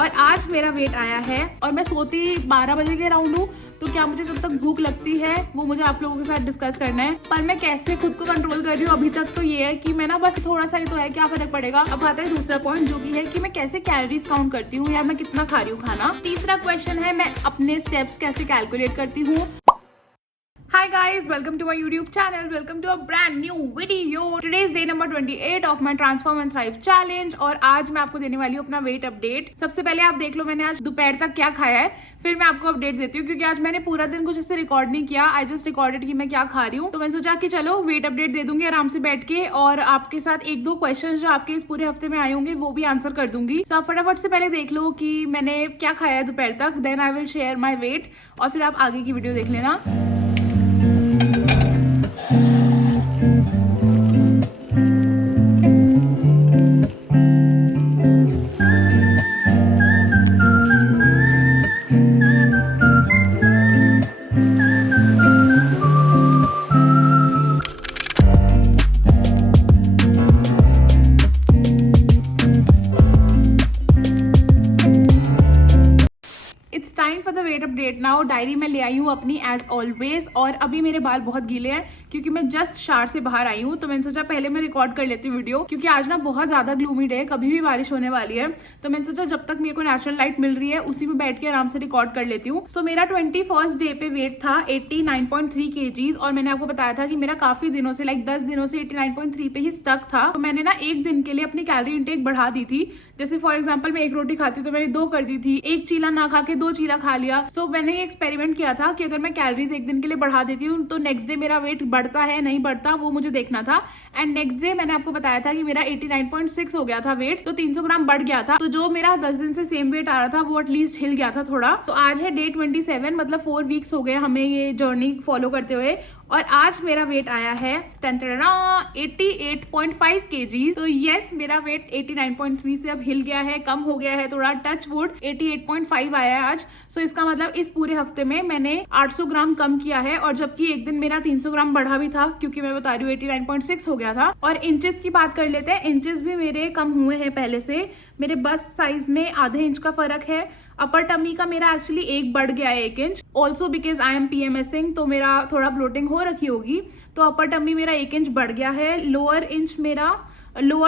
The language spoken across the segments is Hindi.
और आज मेरा वेट आया है और मैं सोती 12 बजे के अराउंड हूँ। तो क्या मुझे जब तक भूख लगती है वो मुझे आप लोगों के साथ डिस्कस करना है। पर मैं कैसे खुद को कंट्रोल कर रही हूँ अभी तक तो ये है कि मैं ना बस थोड़ा सा ही तो है, क्या फर्क पड़ेगा। अब आता है दूसरा पॉइंट जो कि है कि मैं कैसे कैलोरीज काउंट करती हूँ या मैं कितना खा रही हूँ खाना। तीसरा क्वेश्चन है मैं अपने स्टेप्स कैसे कैलकुलेट करती हूँ। Hi guys, welcome to my YouTube channel. Welcome to a brand new video. Today is day number 28 of my Transform and Thrive challenge और आज मैं आपको देने वाली हूँ अपना वेट अपडेट। सबसे पहले आप देख लो मैंने आज दोपहर तक क्या खाया है, फिर मैं आपको अपडेट देती हूँ क्योंकि आज मैंने पूरा दिन कुछ ऐसे रिकॉर्ड नहीं किया। आई जस्ट रिकॉर्डेड कि मैं क्या खा रही हूँ। तो मैंने सोचा कि चलो वेट अपडेट दे दूंगी आराम से बैठ के और आपके साथ एक दो क्वेश्चन जो आपके इस पूरे हफ्ते में आए होंगे वो भी आंसर कर दूंगी। तो आप फटाफट से पहले देख लो कि मैंने क्या खाया है दोपहर तक, then I will share my weight और फिर आप आगे की वीडियो देख लेना। Time for the weight update now. Diary में ले आई हूँ अपनी एज ऑलवेज और अभी मेरे बाल बहुत गीले हैं क्योंकि मैं जस्ट शावर से बाहर आई हूँ। तो मैंने सोचा पहले मैं रिकॉर्ड कर लेती हूँ वीडियो क्योंकि आज ना बहुत ज्यादा ग्लूमी डे है, कभी भी बारिश होने वाली है। तो मैंने सोचा जब तक मेरे को नेचुरल लाइट मिल रही है उसी में बैठ के आराम से रिकॉर्ड कर लेती हूँ। सो मेरा 21st डे पे वेट था 89.3 kgs और मैंने आपको बताया था कि मेरा काफी दिनों से 10 दिनों से 89.3 पे ही स्टक था। तो मैंने ना एक दिन के लिए अपनी कैलोरी इंटेक बढ़ा दी थी। जैसे फॉर एग्जाम्पल मैं एक रोटी खाती तो मैंने 2 कर दी थी, एक चीला ना खा के 2 चीला खा लिया। सो मैंने ये एक्सपेरिमेंट किया था कि अगर मैं कैलोरीज एक दिन के लिए बढ़ा देती हूँ तो नेक्स्ट डे मेरा वेट बढ़ता है नहीं बढ़ता वो मुझे देखना था। एंड नेक्स्ट डे मैंने आपको बताया था कि मेरा 89.6 हो गया था वेट, तो 300 ग्राम बढ़ गया था। तो जो मेरा 10 दिन से सेम वेट आ रहा था वो एटलीस्ट हिल गया था थोड़ा। तो आज है डे 27, मतलब 4 वीक्स हो गए हमें ये जर्नी फॉलो करते हुए और आज मेरा वेट आया है 88.5 kgs। तो यस मेरा वेट 89.3 से अब हिल गया है, कम हो गया है थोड़ा, टच वुड 88.5 आया है आज। सो इसका मतलब इस पूरे हफ्ते में मैंने 800 ग्राम कम किया है और जबकि एक दिन मेरा 300 ग्राम बढ़ा भी था क्योंकि मैं बता रही हूँ 89.6 हो गया था। और इंचेस की बात कर लेते हैं, इंचेस भी मेरे कम हुए हैं पहले से। मेरे बस्ट साइज में आधे इंच का फर्क है। अपर टमी का मेरा एक्चुअली 1 बढ़ गया है 1 inch, also because I am PMSing तो मेरा थोड़ा ब्लोटिंग हो रखी होगी। तो अपर टमी मेरा 1 इंच बढ़ गया है, लोअर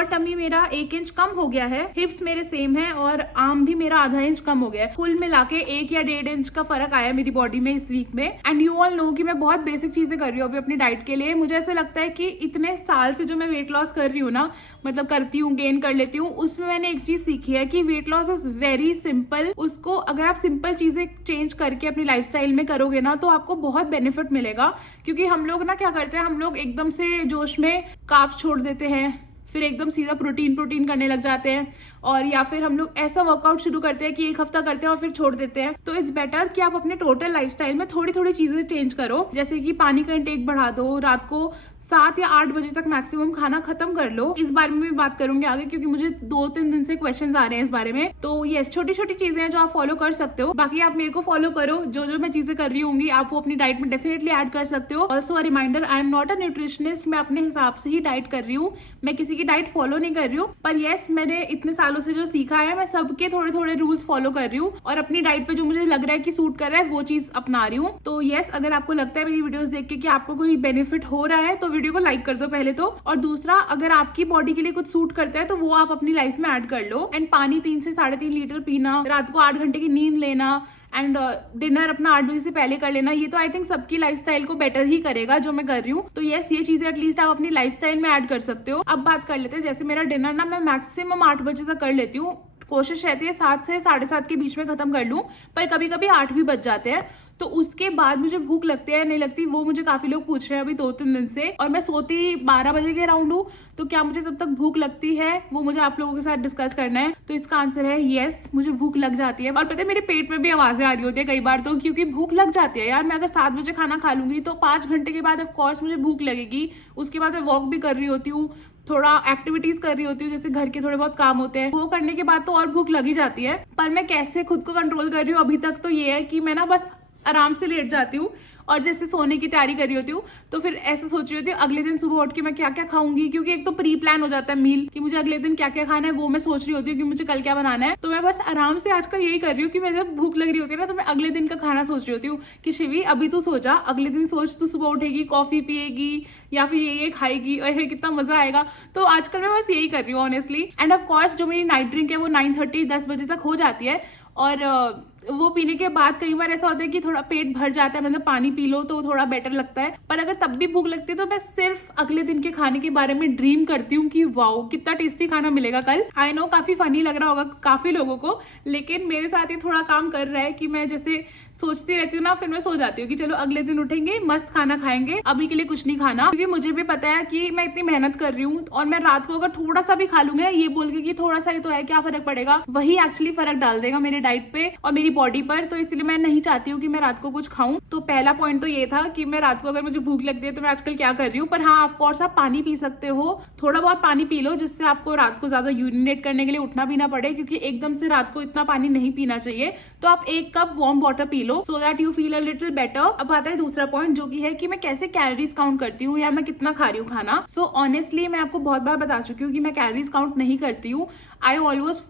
टमी मेरा 1 इंच कम हो गया है, हिप्स मेरे सेम है और आर्म भी मेरा आधा इंच कम हो गया है। कुल मिला के 1 या 1.5 इंच का फर्क आया मेरी बॉडी में इस वीक में। एंड यू ऑल नो कि मैं बहुत बेसिक चीजें कर रही हूँ अभी अपनी डाइट के लिए। मुझे ऐसा लगता है कि इतने साल से जो मैं वेट लॉस कर रही हूँ ना, मतलब करती हूँ गेन कर लेती हूँ, उसमें मैंने एक चीज सीखी है कि weight loss is very simple. उसको अगर आप सिंपल चीजें चेंज करके अपनी लाइफस्टाइल में करोगे ना तो आपको बहुत बेनिफिट मिलेगा। क्योंकि हम लोग ना क्या करते हैं, हम लोग एकदम से जोश में कार्ब्स छोड़ देते हैं, फिर एकदम सीधा प्रोटीन करने लग जाते हैं और या फिर हम लोग ऐसा वर्कआउट शुरू करते हैं कि 1 हफ्ता करते हैं और फिर छोड़ देते हैं। तो इट्स बेटर कि आप अपने टोटल लाइफस्टाइल में थोड़ी थोड़ी चीजें चेंज करो, जैसे कि पानी का इंटेक बढ़ा दो, रात को 7 या 8 बजे तक मैक्सिमम खाना खत्म कर लो। इस बारे में भी बात करूंगी आगे क्योंकि मुझे 2-3 दिन से क्वेश्चंस आ रहे हैं इस बारे में। तो यस छोटी छोटी चीजें हैं जो आप फॉलो कर सकते हो। बाकी आप मेरे को फॉलो करो, जो जो मैं चीजें कर रही होंगी आप वो अपनी डाइट में डेफिनेटली ऐड कर सकते हो। Also a reminder, I am not a nutritionist, मैं अपने हिसाब से ही डाइट कर रही हूँ, मैं किसी की डाइट फॉलो नहीं कर रही हूँ। पर यस मैंने इतने सालों से जो सीखा है मैं सबके थोड़े थोड़े रूल्स फॉलो कर रही हूँ और अपनी डाइट पे जो मुझे लग रहा है कि सूट कर रहा है वो चीज अपना रही हूँ। तो यस अगर आपको लगता है मेरी वीडियोस देख के कि आपको कोई बेनिफिट हो रहा है तो वीडियो को लाइक कर दो पहले तो, और दूसरा अगर आपकी बॉडी के लिए कुछ सूट करता है तो वो आप अपनी लाइफ में ऐड कर लो। एंड पानी 3 से 3.5 लीटर पीना, रात को 8 घंटे की नींद लेना एंड डिनर अपना 8 बजे से पहले कर लेना, ये तो आई थिंक सबकी लाइफस्टाइल को बेटर ही करेगा जो मैं कर रही हूँ। तो यस ये चीजें एटलीस्ट आप अपनी लाइफस्टाइल में ऐड कर सकते हो। अब बात कर लेते हैं, जैसे मेरा डिनर ना मैं मैक्सिमम 8 बजे तक कर लेती हूँ, कोशिश रहती है 7 से 7:30 के बीच में खत्म कर लूं, पर कभी कभी 8 भी बज जाते हैं। तो उसके बाद मुझे भूख लगती है नहीं लगती वो मुझे काफी लोग पूछ रहे हैं अभी 2-3 दिन से, और मैं सोती 12 बजे के अराउंड हूँ। तो क्या मुझे तब तक भूख लगती है वो मुझे आप लोगों के साथ डिस्कस करना है। तो इसका आंसर है यस, मुझे भूख लग जाती है। और पता है मेरे पेट में भी आवाजें आ रही होती है कई बार तो, क्योंकि भूख लग जाती है यार। मैं अगर 7 बजे खाना खा लूंगी तो 5 घंटे के बाद ऑफकोर्स मुझे भूख लगेगी। उसके बाद मैं वॉक भी कर रही होती हूँ, थोड़ा एक्टिविटीज कर रही होती हूँ, जैसे घर के थोड़े बहुत काम होते हैं, वो करने के बाद तो और भूख लगी जाती है। पर मैं कैसे खुद को कंट्रोल कर रही हूँ अभी तक तो ये है कि मैं ना बस आराम से लेट जाती हूँ और जैसे सोने की तैयारी कर रही होती हूँ तो फिर ऐसे सोच रही होती हूँ अगले दिन सुबह उठ के मैं क्या क्या खाऊंगी, क्योंकि एक तो प्री प्लान हो जाता है मील कि मुझे अगले दिन क्या क्या खाना है, वो मैं सोच रही होती हूँ कि मुझे कल क्या बनाना है। तो मैं बस आराम से आजकल यही कर रही हूँ कि मैं जब भूख लग रही होती है ना तो मैं अगले दिन का खाना सोच रही होती हूँ कि शिवी अभी तू सो जा, अगले दिन सोच तू सुबह उठेगी, कॉफी पिएगी या फिर ये खाएगी और ये कितना मजा आएगा। तो आजकल मैं बस यही कर रही हूँ ऑनेस्टली। एंड ऑफ कोर्स जो मेरी नाइट ड्रिंक है वो 9:30 10 बजे तक हो जाती है, और वो पीने के बाद कई बार ऐसा होता है कि थोड़ा पेट भर जाता है, मतलब पानी पी लो तो थोड़ा बेटर लगता है। पर अगर तब भी भूख लगती है तो मैं सिर्फ अगले दिन के खाने के बारे में ड्रीम करती हूँ कि वाओ कितना टेस्टी खाना मिलेगा कल। आई नो काफी फनी लग रहा होगा काफी लोगों को, लेकिन मेरे साथ ये थोड़ा काम कर रहा है कि मैं जैसे सोचती रहती हूँ ना, फिर मैं सो जाती हूँ कि चलो अगले दिन उठेंगे मस्त खाना खाएंगे, अभी के लिए कुछ नहीं खाना। क्योंकि मुझे भी पता है कि मैं इतनी मेहनत कर रही हूँ और मैं रात को अगर थोड़ा सा भी खा लूंगी ना ये बोल के कि थोड़ा सा ही तो है क्या फर्क पड़ेगा, वही एक्चुअली फर्क डाल देगा मेरी डाइट पे और मेरी बॉडी पर। तो इसलिए मैं नहीं चाहती हूँ कि मैं रात को कुछ खाऊं। तो पहला पॉइंट तो ये था कि मैं रात को अगर मुझे भूख लगती है तो मैं आजकल क्या कर रही हूँ। पर हाँ ऑफकोर्स आप पानी पी सकते हो, थोड़ा बहुत पानी पी लो जिससे आपको रात को ज्यादा यूरिनेट करने के लिए उठना भी ना पड़े, क्योंकि एकदम से रात को इतना पानी नहीं पीना चाहिए। तो आप 1 cup warm water P low so that you feel a little better. अब आता है दूसरा पॉइंट जो कि है कि मैं कैसे कैलोरीज काउंट करती हूँ या मैं कितना खा रही हूँ खाना। सो ऑनेस्टली मैं आपको बहुत बार बता चुकी हूँ कि मैं कैलोरीज काउंट नहीं करती हूँ। I always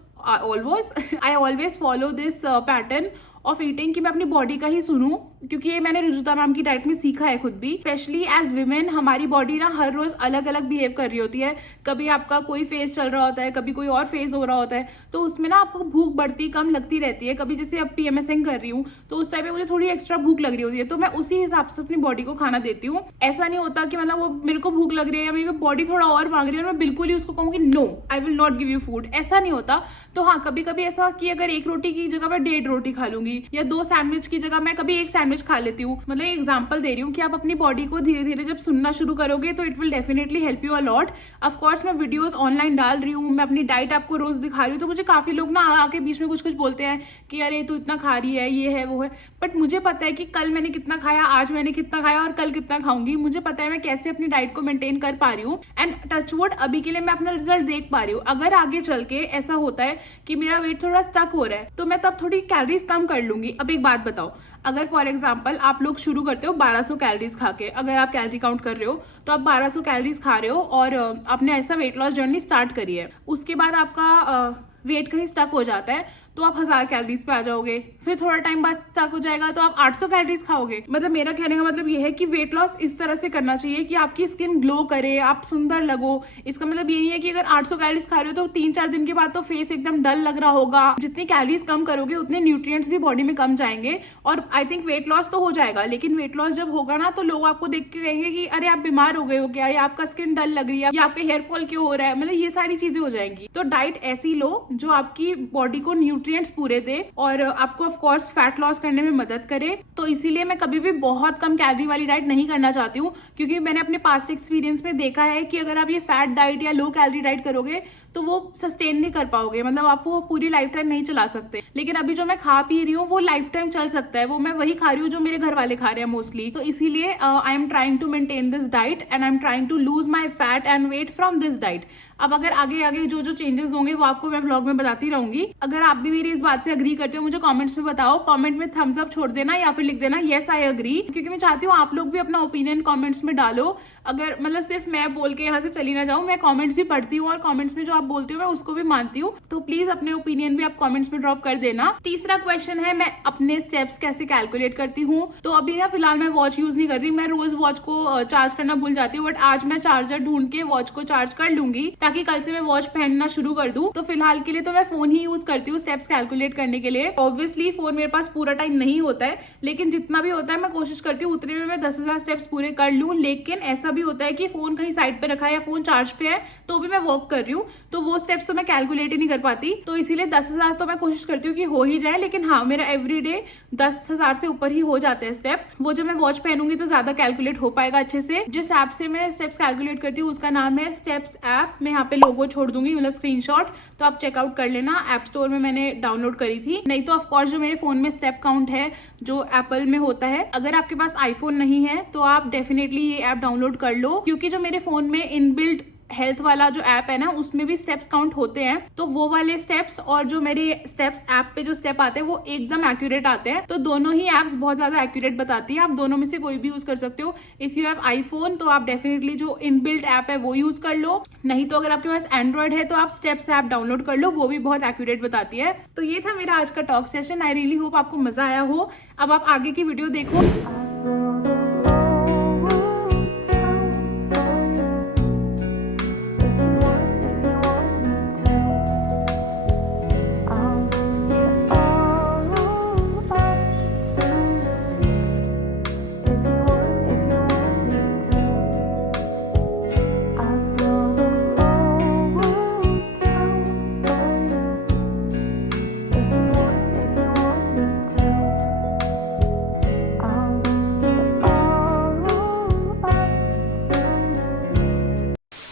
follow this pattern of eating कि मैं अपनी बॉडी का ही सुनूं, क्योंकि ये मैंने रुजुता मैम की डाइट में सीखा है खुद भी। स्पेशली एज विमेन हमारी बॉडी ना हर रोज अलग अलग बिहेव कर रही होती है। कभी आपका कोई फेज चल रहा होता है, कभी कोई और फेज हो रहा होता है, तो उसमें ना आपको भूख बढ़ती कम लगती रहती है। कभी जैसे अब PMSing कर रही हूँ तो उस टाइम पे मुझे थोड़ी एक्स्ट्रा भूख लग रही होती है, तो मैं उसी हिसाब से अपनी बॉडी को खाना देती हूँ। ऐसा नहीं होता कि मतलब वो मेरे को भूख लग रही है या मेरी बॉडी थोड़ा और मांग रही है और मैं बिल्कुल ही उसको कहूँगी no I will not give you food, ऐसा नहीं होता। तो हाँ कभी कभी ऐसा कि अगर 1 रोटी की जगह मैं 1.5 रोटी खा लूंगी या 2 सैंडविच की जगह मैं कभी 1 सैंडविच खा लेती हूँ। मतलब एग्जांपल दे रही हूँ कि आप अपनी बॉडी को धीरे धीरे जब सुनना शुरू करोगे तो it will definitely help you a lot. Of course मैं वीडियोस ऑनलाइन डाल रही हूँ, मैं अपनी डाइट आपको रोज दिखा रही हूँ, तो मुझे काफी लोग ना आके बीच में कुछ कुछ बोलते हैं कि अरे तू इतना खा रही है, ये है वो है। बट मुझे पता है कि कल मैंने कितना खाया, आज मैंने कितना खाया और कल कितना खाऊंगी। मुझे पता है मैं कैसे अपनी डाइट को मेंटेन कर पा रही हूँ एंड टचवुड अभी के लिए मैं अपना रिजल्ट देख पा रही हूँ। अगर आगे चल के ऐसा होता है कि मेरा वेट थोड़ा स्टक हो रहा है तो मैं तब थोड़ी कैलोरीज कम कर लूंगी। अब एक बात बताओ, अगर फॉर एग्जाम्पल आप लोग शुरू करते हो 1200 कैलोरीज खा के, अगर आप कैलोरी काउंट कर रहे हो तो आप 1200 कैलोरीज खा रहे हो और आपने ऐसा वेट लॉस जर्नी स्टार्ट करी है, उसके बाद आपका वेट कहीं स्टक हो जाता है तो आप 1000 कैलोरीज पे आ जाओगे, फिर थोड़ा टाइम बाद स्टक हो जाएगा तो आप 800 कैलोरीज खाओगे। मतलब मेरा कहने का मतलब ये है कि वेट लॉस इस तरह से करना चाहिए कि आपकी स्किन ग्लो करे, आप सुंदर लगो। इसका मतलब ये नहीं है कि अगर 800 कैलोरीज खा रहे हो तो 3-4 दिन के बाद तो फेस एकदम डल लग रहा होगा। जितनी कैलोरीज कम करोगे उतने न्यूट्रिएंट्स भी बॉडी में कम जाएंगे और आई थिंक वेट लॉस तो हो जाएगा। लेकिन वेट लॉस जब होगा ना तो लोग आपको देख के कहेंगे कि अरे आप बीमार हो गए हो क्या, या आपका स्किन डल लग रही है, या आपके हेयर फॉल क्यों हो रहा है, मतलब ये सारी चीजें हो जाएंगी। तो डाइट ऐसी लो जो आपकी बॉडी को न्यूट्रिएंट्स पूरे दे और आपको ऑफ कोर्स फैट लॉस करने में मदद करे। तो इसीलिए मैं कभी भी बहुत कम कैलोरी वाली डाइट नहीं करना चाहती हूँ, क्योंकि मैंने अपने पास्ट एक्सपीरियंस में देखा है कि अगर आप ये फैट डाइट या लो कैलोरी डाइट करोगे तो वो सस्टेन नहीं कर पाओगे, मतलब आप वो पूरी लाइफ टाइम नहीं चला सकते। लेकिन अभी जो मैं खा पी रही हूँ वो लाइफ टाइम चल सकता है, वो मैं वही खा रही हूँ जो मेरे घर वाले खा रहे हैं मोस्टली। तो इसीलिए I am trying to maintain this diet and I am trying to lose my fat and weight from this diet. अब अगर आगे आगे जो जो चेंजेस होंगे वो आपको मैं व्लॉग में बताती रहूंगी। अगर आप भी मेरी इस बात से अग्री करते हो मुझे कमेंट्स में बताओ, कमेंट में थम्स अप छोड़ देना या फिर लिख देना येस आई अग्री, क्योंकि मैं चाहती हूँ आप लोग भी अपना ओपिनियन कमेंट्स में डालो। अगर मतलब सिर्फ मैं बोल के यहाँ से चली ना जाऊँ, मैं कमेंट्स भी पढ़ती हूँ और कमेंट्स में जो आप बोलती हो मैं उसको भी मानती हूँ। तो प्लीज अपने ओपिनियन भी आप कमेंट्स में ड्रॉप कर देना। तीसरा क्वेश्चन है मैं अपने स्टेप्स कैसे कैलकुलेट करती हूँ। तो अभी ना फिलहाल मैं वॉच यूज नहीं कर रही, मैं रोज वॉच को चार्ज करना भूल जाती हूँ, बट आज मैं चार्जर ढूंढ के वॉच को चार्ज कर लूंगी ताकि कल से मैं वॉच पहनना शुरू कर दूं। तो फिलहाल के लिए तो मैं फोन ही यूज करती हूँ स्टेप्स कैलकुलेट करने के लिए। ऑब्वियसली फोन मेरे पास पूरा टाइम नहीं होता है, लेकिन जितना भी होता है मैं कोशिश करती हूँ उतने में मैं 10,000 स्टेप्स पूरे कर लूं। लेकिन ऐसा भी होता है कि फोन कहीं साइड पे रखा है या फोन चार्ज पे है तो भी मैं वॉक कर रही हूँ, तो वो स्टेप्स तो मैं कैलकुलेट ही नहीं कर पाती। तो इसीलिए 10,000 तो मैं कोशिश करती हूँ कि हो ही जाए, लेकिन हाँ मेरा एवरीडे 10,000 से ऊपर ही हो जाते हैं स्टेप। वो जब मैं वॉच पहनूंगी तो ज्यादा कैलकुलेट हो पाएगा अच्छे से। जिस ऐप से मैं स्टेप्स कैलकुलेट करती हूँ उसका नाम है स्टेप्स ऐप। मैं यहाँ पे लोगो छोड़ दूंगी, मतलब स्क्रीनशॉट, तो आप चेकआउट कर लेना। ऐप स्टोर में मैंने डाउनलोड करी थी, नहीं तो ऑफकोर्स जो मेरे फोन में स्टेप काउंट है जो एप्पल में होता है। अगर आपके पास आईफोन नहीं है तो आप डेफिनेटली ये ऐप डाउनलोड कर लो, क्योंकि जो मेरे फोन में इनबिल्ट हेल्थ वाला जो ऐप है ना उसमें भी स्टेप्स काउंट होते हैं, तो वो वाले स्टेप्स और जो मेरे स्टेप्स ऐप पे जो स्टेप आते हैं वो एकदम एक्यूरेट आते हैं। तो दोनों ही एप्स बहुत ज्यादा एक्यूरेट बताती है, आप दोनों में से कोई भी यूज कर सकते हो। इफ यू हैव आईफोन तो आप डेफिनेटली जो इनबिल्ट ऐप है वो यूज कर लो, नहीं तो अगर आपके पास एंड्रॉइड है तो आप स्टेप्स ऐप डाउनलोड कर लो, वो भी बहुत एक्यूरेट बताती है। तो ये था मेरा आज का talk session. I really hope आपको मजा आया हो। अब आप आगे की वीडियो देखो।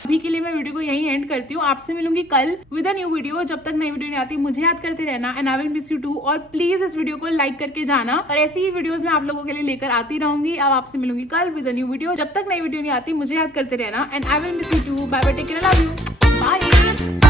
अभी के लिए मैं वीडियो को यहीं एंड करती हूँ। आपसे मिलूंगी कल विद अ न्यू वीडियो। जब तक नई वीडियो नहीं आती मुझे याद करते रहना and I will miss you too. और प्लीज इस वीडियो को लाइक करके जाना, और ऐसी ही वीडियोस मैं आप लोगों के लिए लेकर आती रहूंगी। अब आपसे मिलूंगी कल विद अ न्यू वीडियो। जब तक नई वीडियो नहीं आती मुझे याद करते रहना and I will miss you too. Bye bye, take care, love you, bye.